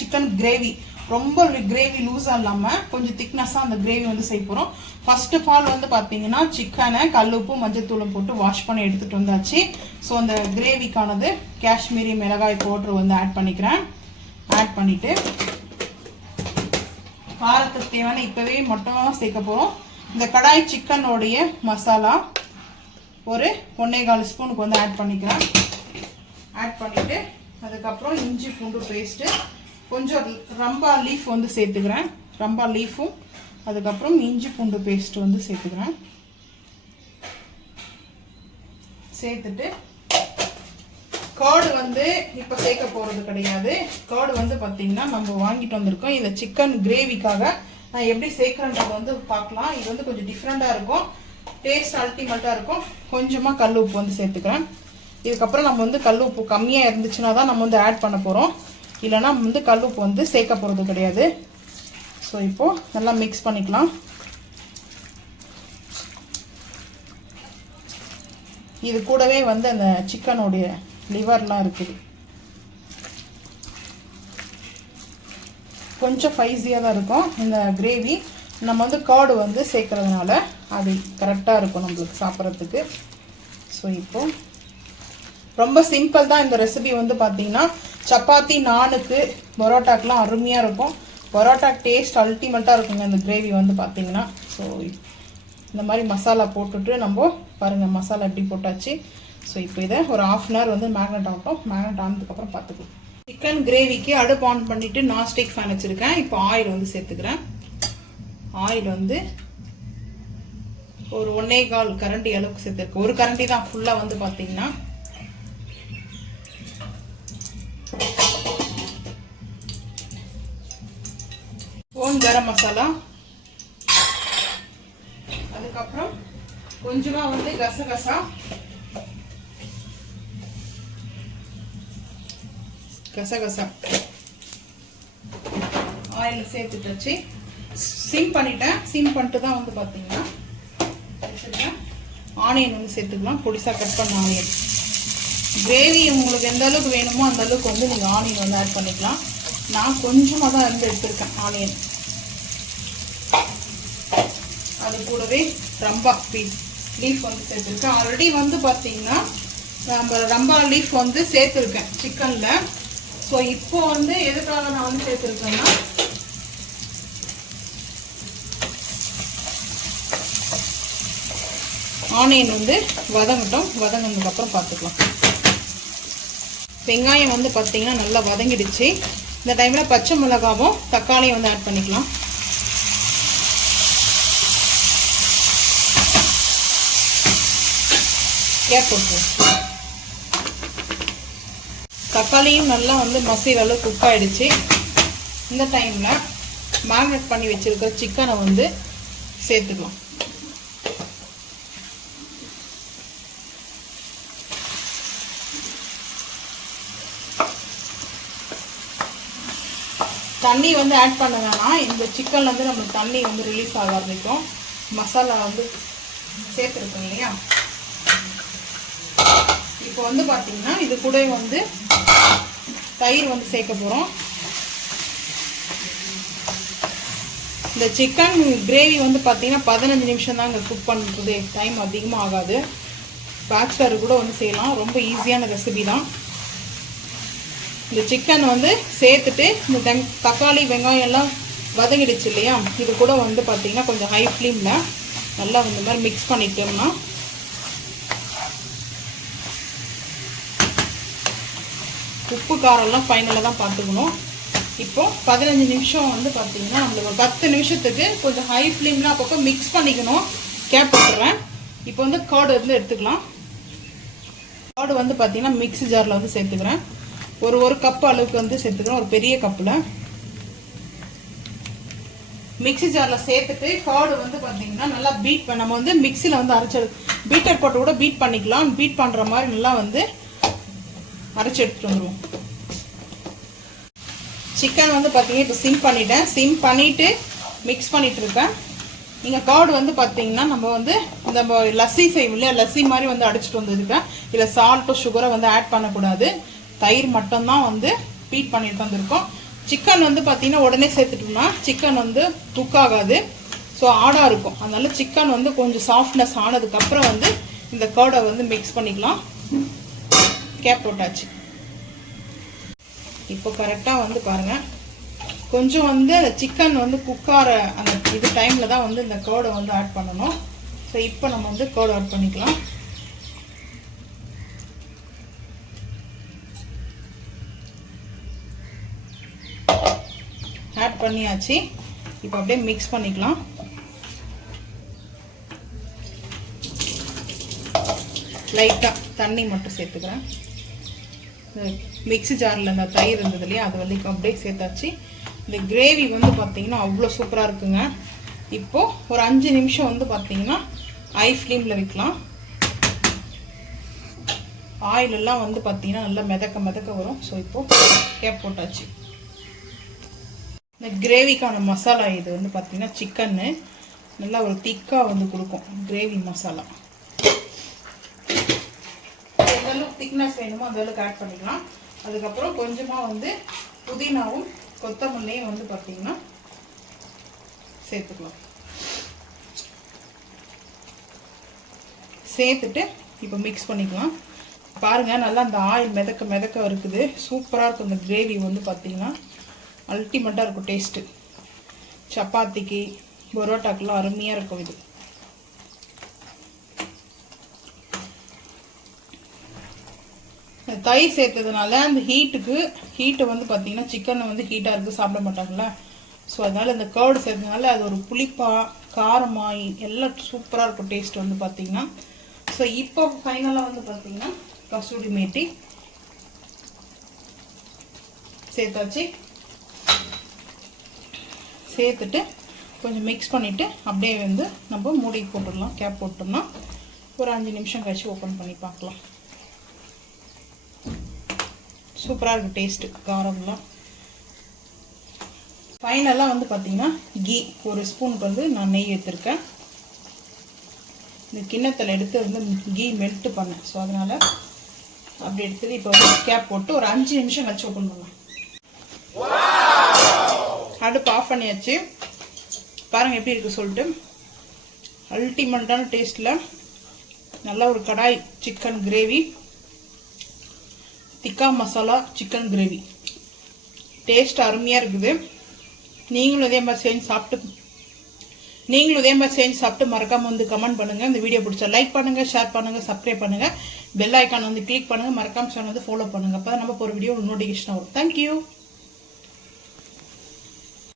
Chicken gravy ரொம்ப gravy லூஸாக இல்லாமல் கொஞ்சம் திக்னஸாக அந்த கிரேவி வந்து செய்ய போகிறோம் ஃபர்ஸ்ட் ஆஃப் ஆல் வந்து பார்த்தீங்கன்னா சிக்கனை கல்லுப்பு மஞ்சத்தூளும் போட்டு வாஷ் பண்ணி எடுத்துகிட்டு வந்தாச்சு. ஸோ அந்த கிரேவிக்கானது காஷ்மீரி மிளகாய் பவுட்ரு வந்து ஆட் பண்ணிக்கிறேன். ஆட் பண்ணிவிட்டு காரத்துக்கு தேவையான இப்போவே மட்டும் சேர்க்க போகிறோம் இந்த கடாய் சிக்கனோடைய மசாலா ஒரு ஒன்றே கால் ஸ்பூனுக்கு வந்து ஆட் பண்ணிக்கிறேன். ஆட் பண்ணிவிட்டு அதுக்கப்புறம் இஞ்சி பூண்டு பேஸ்ட்டு கொஞ்சம் ரம்பா லீஃப் வந்து சேர்த்துக்கிறேன். ரம்பா லீஃபும் அதுக்கப்புறம் இஞ்சி பூண்டு பேஸ்ட் வந்து சேர்த்துக்கிறேன். சேர்த்துட்டு கார்டு வந்து இப்போ சேர்க்க போகிறது கிடையாது. கார்டு வந்து பார்த்திங்கன்னா நம்ம வாங்கிட்டு வந்திருக்கோம். இதை சிக்கன் கிரேவிக்காக நான் எப்படி சேர்க்குறேன்றத வந்து பார்க்கலாம். இது வந்து கொஞ்சம் டிஃப்ரெண்ட்டாக இருக்கும். டேஸ்ட் அல்டிமேட்டாக இருக்கும். கொஞ்சமாக கல் உப்பு வந்து சேர்த்துக்கிறேன். இதுக்கப்புறம் நம்ம வந்து கல் உப்பு கம்மியாக இருந்துச்சுன்னா தான் நம்ம வந்து ஆட் பண்ண போகிறோம் இல்லைன்னா வந்து கல் உப்பு வந்து சேர்க்க போகிறது கிடையாது. ஸோ இப்போது நல்லா மிக்ஸ் பண்ணிக்கலாம். இது கூடவே வந்து அந்த சிக்கனுடைய லிவர்லாம் இருக்குது கொஞ்சம் ஃபைஸியாக தான் இருக்கும். இந்த கிரேவி நம்ம வந்து கார்டு வந்து சேர்க்கறதுனால அது கரெக்டாக இருக்கும் நம்மளுக்கு சாப்பிட்றதுக்கு. ஸோ இப்போது ரொம்ப சிம்பிள் தான் இந்த ரெசிபி வந்து பார்த்திங்கன்னா சப்பாத்தி நானுக்கு பரோட்டாக்கெலாம் அருமையாக இருக்கும். பரோட்டா டேஸ்ட் அல்டிமேட்டாக இருக்குங்க இந்த கிரேவி வந்து பார்த்தீங்கன்னா ஸோ இந்த மாதிரி மசாலா போட்டுட்டு நம்ம பாருங்கள் மசாலா எப்படி போட்டாச்சு. ஸோ இப்போ இதை ஒரு ஆஃப் அன் ஹவர் வந்து மேக்னெட் ஆகட்டும். மேக்னெட் ஆனதுக்கப்புறம் பார்த்துக்கலாம். சிக்கன் கிரேவிக்கு அடுப்பு ஆன் பண்ணிவிட்டு நான்ஸ்டிக் ஃபேன் வச்சுருக்கேன். இப்போ ஆயில் வந்து சேர்த்துக்கிறேன். ஆயில் வந்து ஒரு ஒன்னே கால் கரண்டி அளவுக்கு சேர்த்துருக்கு ஒரு கரண்டி தான் ஃபுல்லாக வந்து பார்த்தீங்கன்னா மசாலா. அதுக்கப்புறம் கொஞ்சமா வந்து கசகசா. கசகசா. ஆயில் சேர்த்துட்டு வச்சு சிம் பண்ணிட்டேன். சிம் பண்ணிட்டு தான் வந்து பார்த்தீங்கன்னா ஆனியன் வந்து சேர்த்துக்கலாம். பொடிசா கட் பண்ண ஆனியன். கிரேவி உங்களுக்கு எந்த அளவுக்கு வேணுமோ அந்த அளவுக்கு வந்து நீங்கள் ஆனியன் வந்து ஆட் பண்ணிக்கலாம். நான் கொஞ்சமாக தான் இருந்து எடுத்திருக்கேன் ஆனியன். அது கூடவே ரம்பா பீஸ் லீஃப் வந்து சேர்த்துருக்கேன். ஆல்ரெடி வந்து பார்த்தீங்கன்னா நம்ம ரம்பா லீஃப் வந்து சேர்த்துருக்கேன் சிக்கனில் ஸோ இப்போ வந்து எதுக்காக நான் வந்து சேர்த்துருக்கேன்னா ஆனியன் வந்து வதங்கட்டும். வதங்கினதுக்கப்புறம் பார்த்துக்கலாம். வெங்காயம் வந்து பார்த்தீங்கன்னா நல்லா வதங்கிடுச்சு. இந்த டைமில் பச்சை மிளகாவும் தக்காளியும் வந்து ஆட் பண்ணிக்கலாம். கேப் தக்காளியும் நல்லா வந்து மசிற அளவு குக் ஆகிடுச்சு இந்த டைமில் மேரினேட் பண்ணி வச்சுருக்கிற சிக்கனை வந்து சேர்த்துக்கலாம். தண்ணி வந்து ஆட் பண்ண வேணாம். இந்த சிக்கன்ல வந்து நம்ம தண்ணி வந்து ரிலீஸ் ஆக ஆரம்பிக்கும் மசாலா வந்து சேர்த்துருக்கோம் இல்லையா? இப்போ வந்து பார்த்தீங்கன்னா இது கூட வந்து தயிர் வந்து சேர்க்க போகிறோம் இந்த சிக்கன் கிரேவி வந்து பார்த்தீங்கன்னா பதினஞ்சு நிமிஷம் தாங்க குக் பண்ணுறது டைம் அதிகமாக ஆகாது. பேச்சுலர் கூட வந்து செய்யலாம். ரொம்ப ஈஸியான ரெசிபி தான். இந்த சிக்கன் வந்து சேர்த்துட்டு இந்த தெங் தக்காளி வெங்காயம் எல்லாம் வதங்கிடுச்சு இல்லையா? இது கூட வந்து பார்த்தீங்கன்னா கொஞ்சம் ஹை ஃப்ளேமில் நல்லா இந்த மாதிரி மிக்ஸ் பண்ணிட்டோம்னா உப்பு காரம்லாம் ஃபைனலாக தான் பார்த்துக்கணும். இப்போ பதினஞ்சு நிமிஷம் வந்து பார்த்தீங்கன்னா நம்மளுக்கு ஒரு பத்து நிமிஷத்துக்கு கொஞ்சம் ஹை ஃப்ளேமில் அப்பப்போ மிக்ஸ் பண்ணிக்கணும். கேப் போட்டுறேன். இப்போ வந்து காடு வந்து எடுத்துக்கலாம். காடு வந்து பார்த்தீங்கன்னா மிக்ஸி ஜாரில் வந்து சேர்த்துக்கிறேன். ஒரு ஒரு கப் அளவுக்கு வந்து சேர்த்துக்கிறேன். ஒரு பெரிய கப்பில் மிக்ஸி ஜாரில் சேர்த்துட்டு காடு வந்து பார்த்தீங்கன்னா நல்லா பீட் நம்ம வந்து மிக்ஸியில் வந்து அரைச்சி பீட்டர் போட்டு கூட பீட் பண்ணிக்கலாம். பீட் பண்ணுற மாதிரி நல்லா வந்து அரைச்சி எடுத்துகிட்டு வந்துடுவோம் சிக்கன் வந்து பார்த்தீங்கன்னா இப்போ சிம் பண்ணிட்டேன். சிம் பண்ணிவிட்டு மிக்ஸ் பண்ணிகிட்டு இருக்கேன். நீங்கள் கார்டு வந்து பார்த்தீங்கன்னா நம்ம வந்து நம்ம லஸ்ஸி செய்வோம் இல்லையா? லஸ்ஸி மாதிரி வந்து அடிச்சுட்டு வந்துருக்கேன் இதில் சால்ட்டும் சுகரை வந்து ஆட் பண்ணக்கூடாது. தயிர் மட்டும்தான் வந்து பீட் பண்ணிட்டு வந்திருக்கோம். சிக்கன் வந்து பார்த்தீங்கன்னா உடனே சேர்த்துட்டோம்னா சிக்கன் வந்து குக் ஆகாது. ஸோ ஆடாக இருக்கும். அதனால சிக்கன் வந்து கொஞ்சம் சாஃப்ட்னஸ் ஆனதுக்கப்புறம் வந்து இந்த கர்டை வந்து மிக்ஸ் பண்ணிக்கலாம். கேப் போட்டாச்சு. இப்போ கரெக்டாக வந்து பாருங்கள் கொஞ்சம் வந்து சிக்கன் வந்து குக்கார அந்த இது டைமில் தான் வந்து இந்த கேர்டை வந்து ஆட் பண்ணணும். ஸோ இப்போ நம்ம வந்து கர்ட் ஆட் பண்ணிக்கலாம். ஆட் பண்ணியாச்சு. இப்போ அப்படியே மிக்ஸ் பண்ணிக்கலாம். லைட்டாக தண்ணி மட்டும் சேர்த்துக்கிறேன். மிக்ஸி ஜாரில் அந்த தயிர் இருந்தது இல்லையா அது வந்து அப்படியே சேர்த்தாச்சு. இந்த கிரேவி வந்து பார்த்திங்கன்னா அவ்வளோ சூப்பராக இருக்குங்க. இப்போது ஒரு அஞ்சு நிமிஷம் வந்து பார்த்திங்கன்னா ஐ ஃப்ளேமில் வைக்கலாம். ஆயிலெல்லாம் வந்து பார்த்திங்கன்னா நல்லா மிதக்க மிதக்க வரும். ஸோ இப்போது கேப் போட்டாச்சு. இந்த கிரேவிக்கான மசாலா இது வந்து பார்த்திங்கன்னா சிக்கன்னு நல்லா ஒரு திக்காக வந்து கொடுக்கும் கிரேவி மசாலா எந்த அளவுக்கு திக்னஸ் வேணுமோ அந்த அளவுக்கு ஆட் பண்ணிக்கலாம். அதுக்கப்புறம் கொஞ்சமாக வந்து புதினாவும் கொத்தமல்லியும் வந்து பார்த்தீங்கன்னா சேர்த்துக்கலாம். சேர்த்துட்டு இப்போ மிக்ஸ் பண்ணிக்கலாம். பாருங்கள் நல்லா அந்த ஆயில் மிதக்க மிதக்க இருக்குது. சூப்பராக இருக்கும் இந்த கிரேவி வந்து பார்த்தீங்கன்னா அல்டிமேட்டாக இருக்கும் டேஸ்ட்டு சப்பாத்திக்கு பரோட்டாக்கெலாம் அருமையாக இருக்கும் இது. தயிர் சேர்த்ததுனால அந்த ஹீட்டுக்கு ஹீட்டை வந்து பார்த்தீங்கன்னா சிக்கனை வந்து ஹீட்டாக இருக்குது சாப்பிட மாட்டாங்கல்ல. ஸோ அதனால் இந்த கர்டு சேர்த்ததுனால அது ஒரு புளிப்பாக காரமாக எல்லாம் சூப்பராக இருக்கும் டேஸ்ட் வந்து பார்த்தீங்கன்னா ஸோ இப்போ ஃபைனலாக வந்து பார்த்தீங்கன்னா கசூரி மேட்டி சேர்த்தாச்சு. சேர்த்துட்டு கொஞ்சம் மிக்ஸ் பண்ணிவிட்டு அப்படியே வந்து நம்ம மூடி போட்டுடலாம் கேப் போட்டோம்னா ஒரு அஞ்சு நிமிஷம் கழிச்சு ஓப்பன் பண்ணி பார்க்கலாம். சூப்பராக இருக்குது டேஸ்ட்டு காரம்லாம். ஃபைனலாக வந்து பார்த்தீங்கன்னா கீ. ஒரு ஸ்பூனுக்கு வந்து நான் நெய் எடுத்திருக்கேன். இந்த கிண்ணத்தில் எடுத்து வந்து கீ மெல்ட்டு பண்ணேன். ஸோ அதனால் அப்படி எடுத்துட்டு இப்போ வந்து கேப் போட்டு ஒரு அஞ்சு நிமிஷம் கழிச்சு ஓப்பன் பண்ணலாம். அடுப்பு ஆஃப் பண்ணியாச்சு. பாருங்கள் எப்படி இருக்குது சொல்லிட்டு. அல்டிமேட்டான டேஸ்ட்டில் நல்ல ஒரு கடாய் சிக்கன் கிரேவி திக்கா மசாலா சிக்கன் கிரேவி டேஸ்ட் அருமையாக இருக்குது. நீங்களும் இதே மாதிரி செஞ்சு சாப்பிட்டு நீங்களும் இதே மாதிரி செஞ்சு சாப்பிட்டு மறக்காமல் வந்து கமெண்ட் பண்ணுங்கள் இந்த வீடியோ பிடிச்சா லைக் பண்ணுங்கள் ஷேர் பண்ணுங்கள் சப்ஸ்கிரைப் பண்ணுங்கள் பெல் ஐக்கான் வந்து கிளிக் பண்ணுங்கள் மறக்காமல் சேனல் வந்து ஃபாலோ பண்ணுங்கள் அப்போ நம்ம ஒரு வீடியோ நோட்டிஃபிகேஷன் வரும். தேங்க்யூ